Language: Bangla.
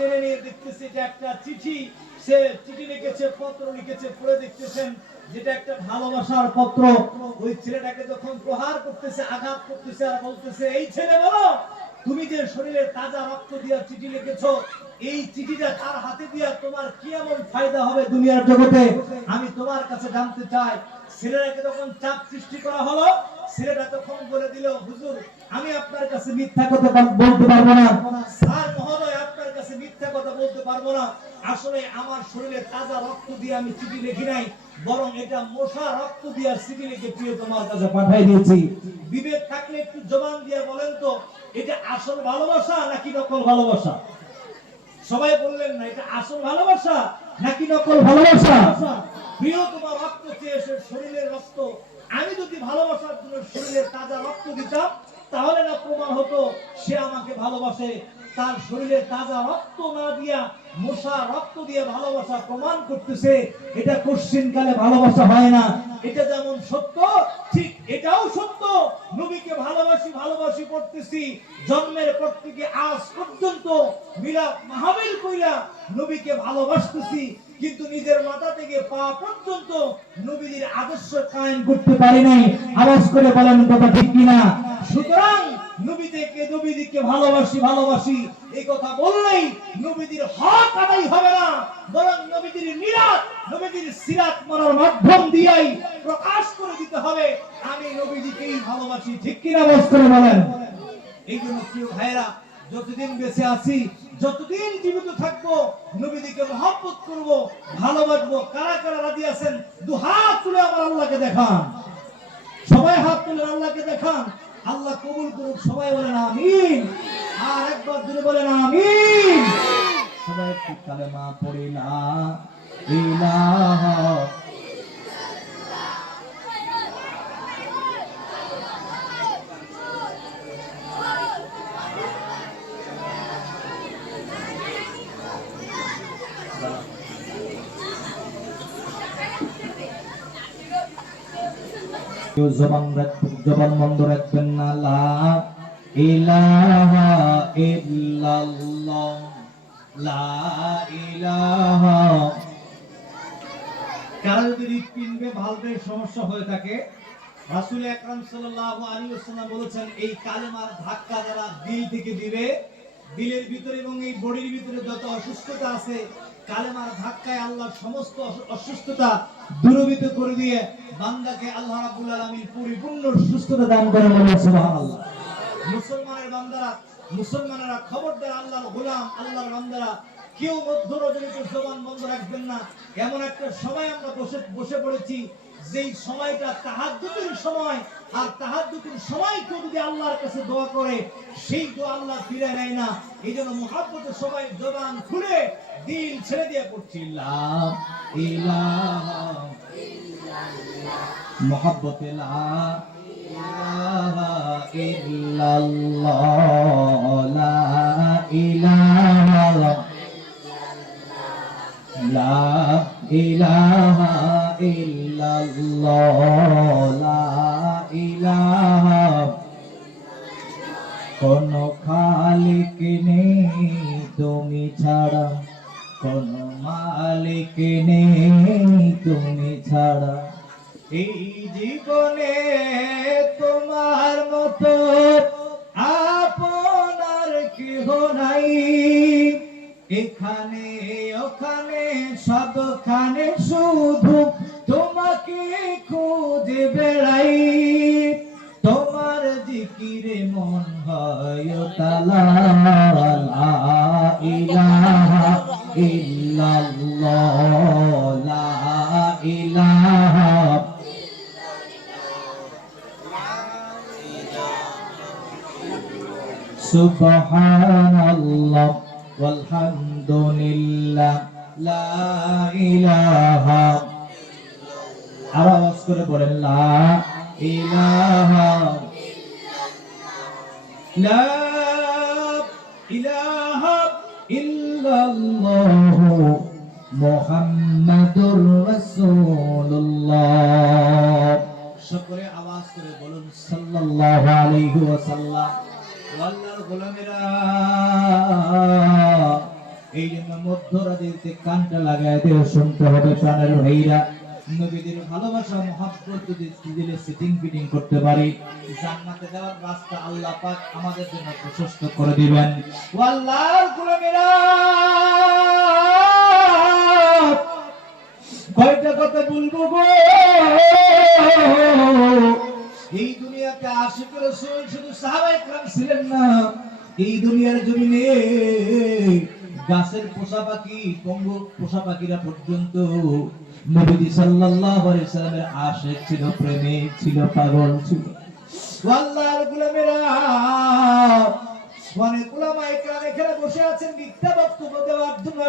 টেনে নিয়ে দেখতেছি যে একটা চিঠি, সে চিঠি লিখেছে, পত্র লিখেছে, পড়ে দেখতেছেন যেটা একটা ভালোবাসার পত্র। ওই ছেলেটাকে যখন প্রহার করতেছে, আঘাত করতেছে আর বলতেছে, এই ছেলে বলো, তুমি যে শরীরে তাজা রক্ত দিয়া চিঠি লিখেছো, এই চিঠিটা তার হাতে দিয়া তোমার কি এমন ফায়দা হবে দুনিয়ার জগতে, আমি তোমার কাছে জানতে চাই। ছেলেটাকে তখন চাপ সৃষ্টি করা হলো। ছেলেটা তখন বলে দিল, হুজুর আমি আপনার কাছে মিথ্যা কথা বলতে পারবো না, স্যার মহোদয় আপনার কাছে মিথ্যা কথা বলতে পারবো না। আসলে আমার শরীরে তাজা রক্ত দিয়ে আমি চিঠি লিখি নাই, বরং এটা মশা রক্ত দিয়ে চিঠি লিখে প্রিয় তোমার কাছে পাঠিয়ে দিয়েছি। বিবেক থাকলে একটু জবান দিয়ে বলেন তো, এটা আসল ভালোবাসা নাকি নকল ভালোবাসা? সবাই বললেন না, এটা আসল ভালোবাসা নাকি নকল ভালোবাসা? প্রিয় তোমার রক্ত চেয়েছে, শরীরের রক্ত। আমি যদি ভালোবাসার জন্য শরীরের তাজা রক্ত দিতাম, তাহলে না প্রমাণ হতো সে আমাকে ভালোবাসে। তার শরীরে তাজা রক্ত না দিয়া মশা রক্ত দিয়ে ভালোবাসা প্রমাণ করতেছে, এটা কোশ্চিনকালে ভালোবাসা হয় না। এটা যেমন সত্য, ঠিক এটাও সত্য। নবীকে ভালোবাসি ভালোবাসি করতেছি, জন্মের পর থেকে আজ পর্যন্ত মিলাদ মাহফিল কইরা নবীকে ভালোবাসতেছি, কিন্তু নিজের মাথা থেকে পা পর্যন্ত নবীর আদর্শ কায়েম করতে পারি নাই। আওয়াজ করে বলেন কথা ঠিক কিনা? সুতরাং নবীকে ভালোবাসি ভালোবাসি এই কথা বললেই নবীর হক আদায় হবে না, বরং নবীর মিলাদ, নবীর সিরাত মানার মাধ্যম দিয়েই প্রকাশ করে দিতে হবে আমি নবীকেই ভালোবাসি। ঠিক কিনা? আওয়াজ করে বলেন। এই জন্য প্রিয় ভাইরা, যতদিন বেঁচে আছি, যতদিন জীবিত থাকবো, নবীকে মহব্বত করব, ভালোবাসবো। কারা কারা রাজি আছেন দু হাত তুলে আমার আল্লাহকে দেখান। সবাই হাত তুলে আল্লাহকে দেখান। আল্লাহ কবুল করুক। সবাই বলেন আমিন। আর একবার জোরে বলেন আমিন। সবাই একটু কালেমা পড়ি, লা ইলাহা জবান বন্ধ রাখবেন না। লা ইলাহা ইল্লাল্লাহ, লা ইলাহা। কারো যদি হৃৎপিণ্ডে ভালভের সমস্যা হয়ে থাকে, রাসূল আকরাম সাল্লাল্লাহু আলাইহি ওয়াসাল্লাম বলেছেন, এই কালেমার ধাক্কা যারা দিল থেকে দিবে, দিলের ভিতরে এবং এই বডির ভিতরে যত অসুস্থতা আছে, কালেমার ধাক্কায় আল্লাহ সমস্ত অসুস্থতা দূরীভূত করে দিয়ে বান্দাকে আল্লাহ রাব্বুল আলামিন পরিপূর্ণ সুস্থতা দান করেন। সুবহানাল্লাহ। মুসলমানেরা খবরদার, আল্লাহর গোলাম, আল্লাহর বান্দারা, কেউ মধ্যরজনীতে জবান বন্ধ রাখবেন না। এমন একটা সময় আমরা বসে পড়েছি, যেই সময়টা তাহাজ্জুদের সময়, আর তাহাজ্জুদের সময় কেউ যদি আল্লাহর কাছে দোয়া করে, সেই দোয়া আল্লাহ ফিরে নেয় না। এই জন্য মুহাব্বতে সবাই জবান খুলে দিল ছেড়ে দিয়ে পড়ছি, লা ইলাহা ইল্লাল্লাহ, মুহাব্বতে লা ইলাহা ইল্লাল্লাহ, লা ইলাহা লা ইলাহা ইল্লাল্লাহ, লা ইলাহা। কোন খালিক নেই তুমি ছাড়া, কোন মালিক নেই তুমি ছাড়া, এই জীবনে তোমার মতো আপনার কেহ নাই। এখানে ওখানে সবখানে শুধু তোমাকে খুঁজে বেড়াই, তোমার জিকিরে মন হয় তালা। লা ইলাহা ইল্লাল্লাহ, লা ইলাহা সুবহানাল্লাহ আলহামদুলিল্লাহ, লা ইলাহা। আওয়াজ করে বলেন, লা ইলাহা লা ইলাহা ইল্লাল্লাহ মুহাম্মাদুর রাসূলুল্লাহ। সকলে আওয়াজ করে বলুন সাল্লাল্লাহু আলাইহি ওয়াসাল্লাম। আল্লাহর গোলামেরা, এই জন্য মধ্যরাতে কানটা লাগায় দিয়ে শুনতে হবে প্রাণের ভাইরা। নবীদের ভালোবাসা মহব্বত যদি দিলে সিটিং ফিটিং করতে পারি, জান্নাতে যাওয়ার রাস্তা আল্লাহ পাক আমাদের জন্য প্রশস্ত করে দিবেন। আল্লাহর গোলামেরা, কয়টা কথা বলবো গো। এই দুনিয়াতে আশিক রাসূল শুধু সাহাবায়ে কেরাম ছিলেন না, এই দুনিয়ার জমিনে গাছের পোষা পাখি, পঙ্গু পোষা পাখিরা পর্যন্ত নবী সাল্লাল্লাহু আলাইহি ওয়াসাল্লামের আশিক ছিল, প্রেমিক ছিল, পাগল ছিল। আল্লাহর গোলামেরা, অনেক উলামায়ে কেরাম এখানে বসে আছেন মিথ্যা বক্তব্য দেওয়ার জন্য।